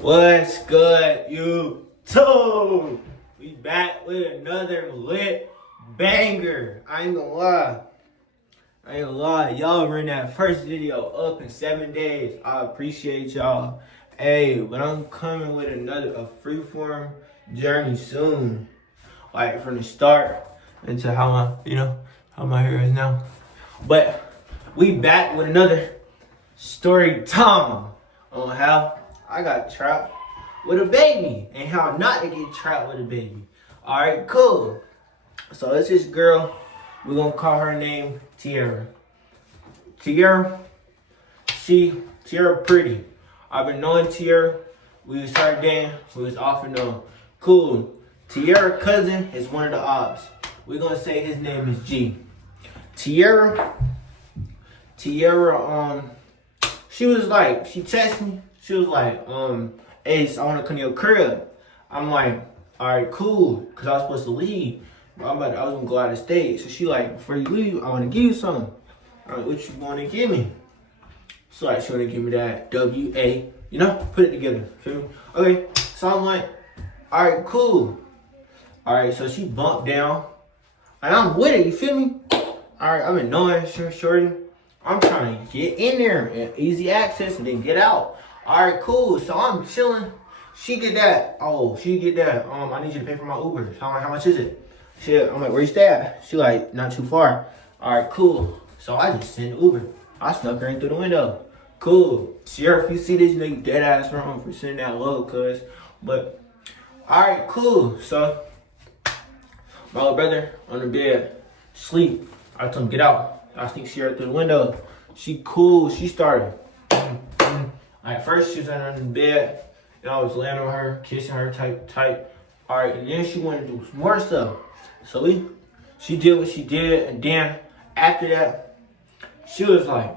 What's good, YouTube? We back with another lit banger. I ain't gonna lie. Y'all ran that first video up in 7 days. I appreciate y'all. Hey, but I'm coming with a freeform journey soon. Like from the start into how my hair is now. But we back with another story time on how I got trapped with a baby and how not to get trapped with a baby. Alright, cool. So it's this girl. We're gonna call her name Tiara. Tiara Pretty. I've been knowing Tiara. We started dating. We was off and on. Cool. Tiara's cousin is one of the ops. We're gonna say his name is G. Tiara, she texted me. She was like, Ace, I wanna come to your crib. I'm like, all right, cool, cause I was supposed to leave. I was gonna go out of state. So she like, before you leave, I wanna give you something. All right, what you wanna give me? So like, she wanna give me that WA, put it together, feel me? Okay, so I'm like, all right, cool. All right, so she bumped down, and I'm with it, you feel me? All right, I've been knowing shorty. I'm trying to get in there and easy access and then get out. All right, cool. So I'm chilling. She get that. I need you to pay for my Uber. So I'm like, how much is it? I'm like, where you stay at? She like, not too far. All right, cool. So I just sent Uber. I snuck her in through the window. Cool. Sierra, if you see this, you dead ass wrong for sending that low, cuz. But, all right, cool. So my little brother on the bed, sleep. I told him, get out. I sneak Sierra through the window. She cool. She started. At first, she was under the bed. And I was laying on her, kissing her tight. All right, and then she wanted to do some more stuff. So she did what she did. And then after that, she was like,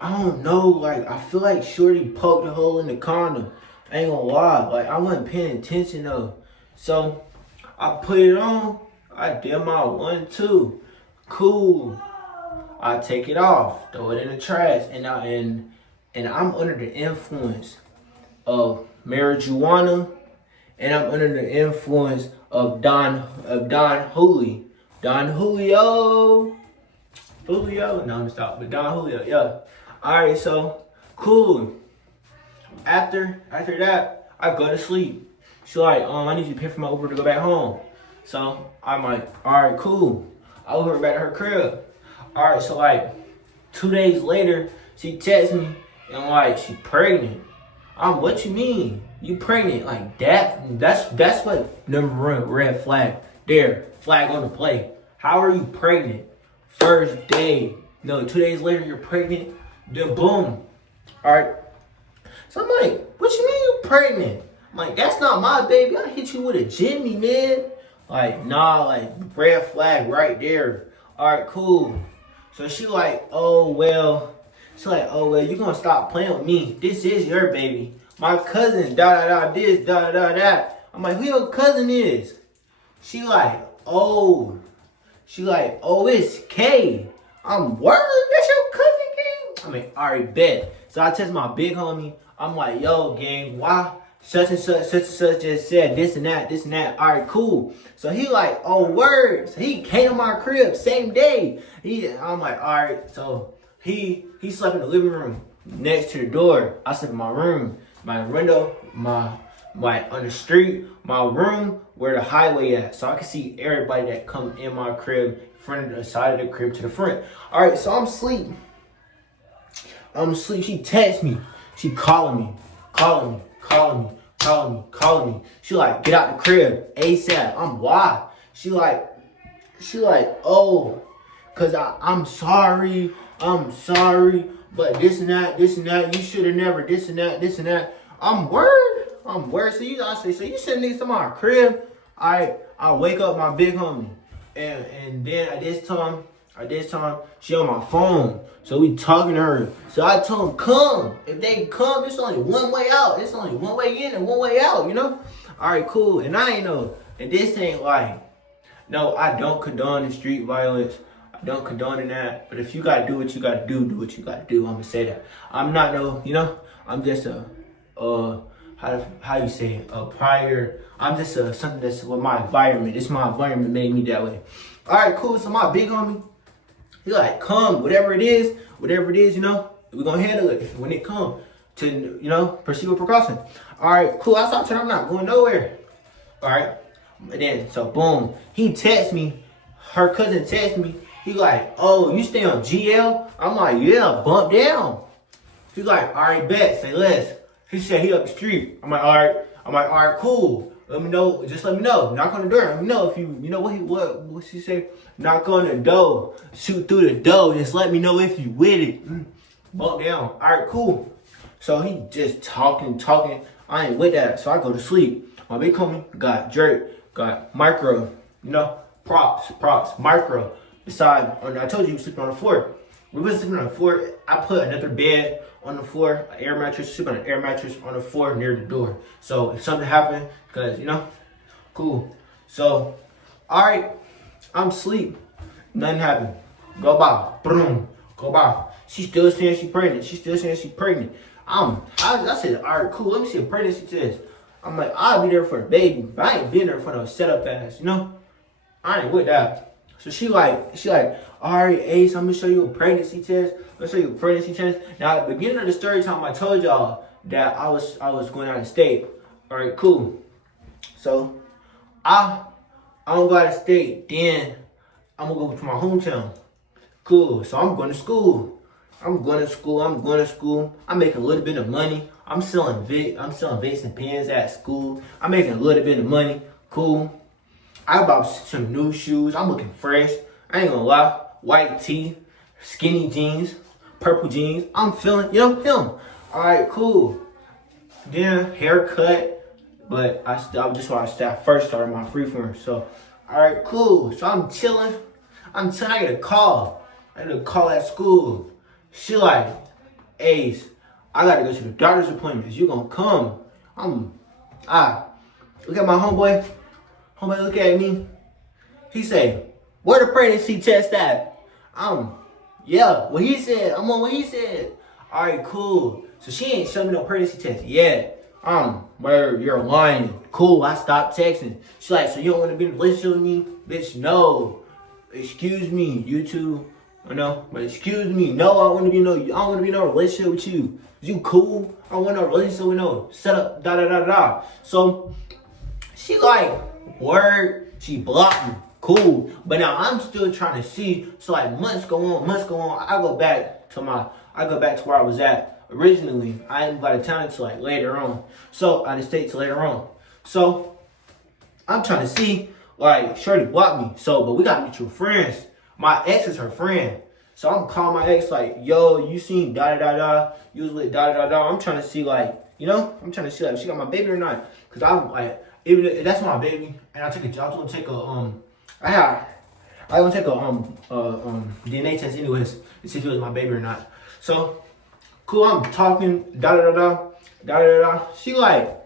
I don't know. Like, I feel like Shorty poked a hole in the condom. I ain't gonna lie. Like, I wasn't paying attention though. So I put it on. I did my 1, 2. Cool. I take it off, throw it in the trash, and I'm under the influence of marijuana, and I'm under the influence of Don Julio. No, I'm stop, but Don Julio, yeah. All right, so cool. After that, I go to sleep. She like, I need you to pay for my Uber to go back home. So I'm like, all right, cool. I Uber back to her crib. All right, so like 2 days later, she texts me and like she pregnant. What you mean? You pregnant? Like that's what number 1 red flag. There, flag on the play. How are you pregnant? First day. No, 2 days later you're pregnant. Then boom. All right. So I'm like, what you mean you pregnant? I'm like, that's not my baby. I hit you with a Jimmy, man. Like, nah, like red flag right there. All right, cool. So she like, oh well, you gonna stop playing with me. This is your baby. My cousin, this, that. I'm like, who your cousin is? She like, oh, it's K. I'm word, that's your cousin, gang? I mean, all right, bet. So I text my big homie. I'm like, yo, gang, why? Such and such just said this and that. All right, cool. So he like, oh, word. So he came to my crib same day. I'm like, all right. So he slept in the living room next to the door. I slept in my room, my window, my on the street, my room where the highway at. So I can see everybody that come in my crib, front of the side of the crib to the front. All right, so I'm asleep. She texts me. She calling me. She like, get out the crib ASAP. I'm why? She like, oh, cause I'm sorry, but this and that, you should have never this and that. I'm worried. So you send niggas to my crib. I wake up my big homie, and then at this time, she on my phone. So we talking to her. So I told them, come. If they come, it's only one way out. It's only one way in and one way out, All right, cool. And I ain't know. And this ain't like, no, I don't condone the street violence. I don't condone that. But if you gotta do what you gotta do what you gotta do. I'm gonna say that. I'm not no, I'm just a how you say it, a prior. I'm just something that's with my environment. It's my environment made me that way. All right, cool. So my big homie, he like, come, whatever it is, you know, we're gonna handle it when it come to, you know, proceed with precaution. All right, cool. I stopped telling him I'm not going nowhere. All right, and then so boom, he texts me. Her cousin texts me. He like, oh, you stay on GL? I'm like, yeah, bump down. He like, all right, bet, say less. He said he up the street. I'm like, all right. I'm like, all right, cool. Let me know. Just let me know. Knock on the door. Let me know if you know what she say. Knock on the door. Shoot through the door. Just let me know if you with it. Bump down. All right, cool. So he just talking. I ain't with that. So I go to sleep. My big homie got Drake, got Micro. You know, props, Micro. Beside, I told you he was sleeping on the floor. We wasn't sleeping on the floor. I put another bed on the floor, an air mattress, sleep on an air mattress on the floor near the door. So if something happened, cause you know, cool. So, all right, I'm asleep. Nothing happened. Go by, boom, go by. She still saying she pregnant. I said, all right, cool. Let me see a pregnancy test. I'm like, I'll be there for the baby, but I ain't been there for no setup ass, you know. I ain't with that. So she like, all right, Ace, I'm gonna show you a pregnancy test. Now, at the beginning of the story time, I told y'all that I was going out of state. All right, cool. So I don't go out of state. Then I'm gonna go to my hometown. Cool. So I'm going to school. I'm making a little bit of money. I'm selling vapes and pens at school. I'm making a little bit of money. Cool. I bought some new shoes. I'm looking fresh. I ain't gonna lie. White tee, skinny jeans, purple jeans. I'm feeling, you know, him. All right, cool. Then haircut, but I first started my freeform. So, all right, cool. So I'm chilling. I get a call. I get a call at school. She like, Ace, I gotta go to the doctor's appointment. You gonna come? Look at my homeboy. Homeboy look at me. He say, where the pregnancy test at? Yeah, what he said. I'm on what he said. All right, cool. So she ain't showing me no pregnancy test yet. Where you're lying. Cool, I stopped texting. She like, so you don't want to be in a relationship with me? Bitch, no. Excuse me, you two. I know, but excuse me. No, I don't want to be in no relationship with you. You cool? I don't want no relationship with no set up, da. So she like, word, she blocked me. Cool. But now I'm still trying to see. So like months go on. I go back to where I was at originally. I ain't by the time to like later on. So out of state to later on. So I'm trying to see, like, Shorty blocked me. So, but we got mutual friends. My ex is her friend. So I'm calling my ex like, yo, you seen da. You was with da. I'm trying to see like, you know, if she got my baby or not. Cause I'm like, even if that's my baby, and I was gonna take a DNA test anyways to see if it was my baby or not. So cool, I'm talking da. She like,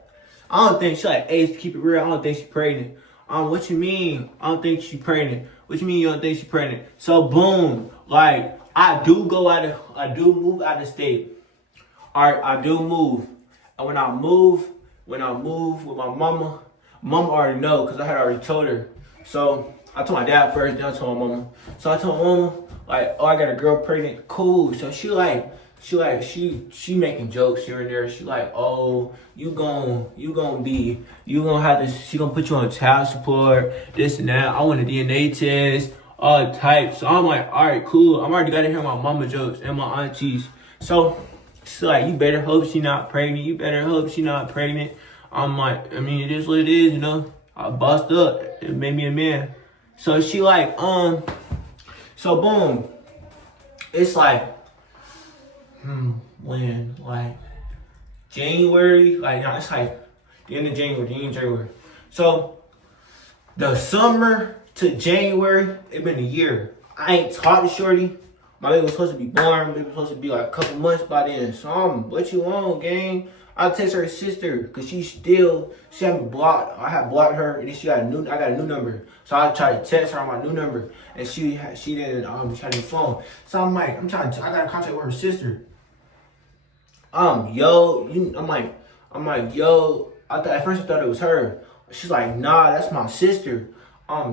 I don't think she like, Ace, to keep it real, I don't think she pregnant. What you mean? I don't think she pregnant. What you mean you don't think she pregnant? So boom, like I do move out of state. Alright, I do move. And when I move with my mama already know because I had already told her. So I told my dad first, then I told my mama. So I told my mama, like, oh, I got a girl pregnant. Cool. So she making jokes here and there. She like, oh, she gonna put you on child support, this and that. I want a DNA test, all types. So I'm like, all right, cool. I'm already got to hear my mama jokes and my aunties. So she's like, you better hope she not pregnant. I'm like, I mean, it is what it is, you know. I bust up. It made me a man. So she like, so boom. It's like, when, like, January, like, no, it's like the end of January. So the summer to January, it been a year. I ain't talked to Shorty. My baby was supposed to be born. Baby was supposed to be like a couple months by then. So what you want, gang? I text her sister because she had me blocked. I had blocked her, and then I got a new number. So I tried to text her on my new number, and she didn't have the phone. So I'm like, I got to contact with her sister. I'm like, I'm like, yo, at first I thought it was her. She's like, nah, that's my sister.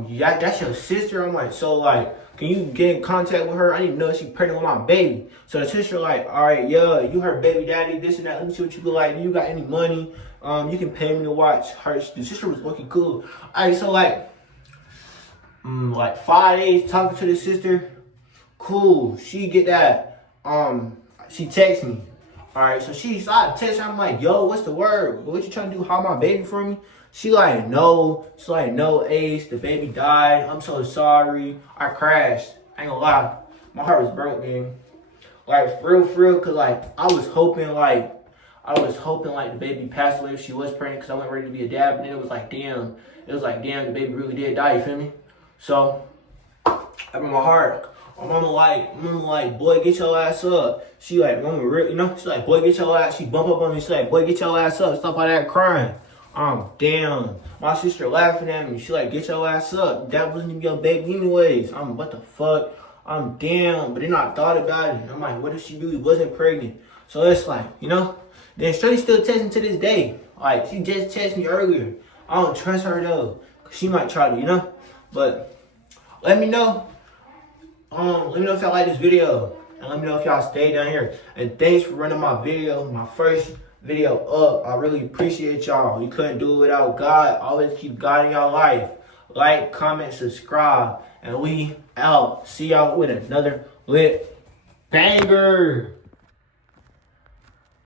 Yeah, that's your sister. I'm like, so like, can you get in contact with her? I need to know if she's pregnant with my baby. So the sister like, all right, yeah, you her baby daddy, this and that. Let me see what you look like. Do you got any money? You can pay me to watch her. The sister was looking cool. All right, so like 5 days talking to the sister. Cool. She get that. She text me. All right, so I text her. I'm like, yo, what's the word? What you trying to do? Hide my baby from me? She like, no. She's like, no, Ace, the baby died. I'm so sorry. I crashed. I ain't gonna lie. My heart was broke, man. Like, for real, cause like, I was hoping like the baby passed away if she was pregnant, cause I wasn't ready to be a dad, but then it was like, damn, the baby really did die, you feel me? So, I in my heart. My mama like, boy, get your ass up. She like, mama, real, you know? She like, boy, get your ass. She bump up on me. She like, boy, get your ass up. Stop all that crying. I'm down. My sister laughing at me. She like, get your ass up. That wasn't even your baby anyways. I'm, what the fuck? I'm down. But then I thought about it. I'm like, what if she really wasn't pregnant? So it's like, you know? Then Shorty still texting to this day. Like, she just texted me earlier. I don't trust her though. Cause she might try to, you know? But let me know. Let me know if y'all like this video. And let me know if y'all stay down here. And thanks for running my video, my first video up. I really appreciate y'all. You couldn't do it without God. Always keep God in your life. Like, comment, subscribe. And we out. See y'all with another lit banger.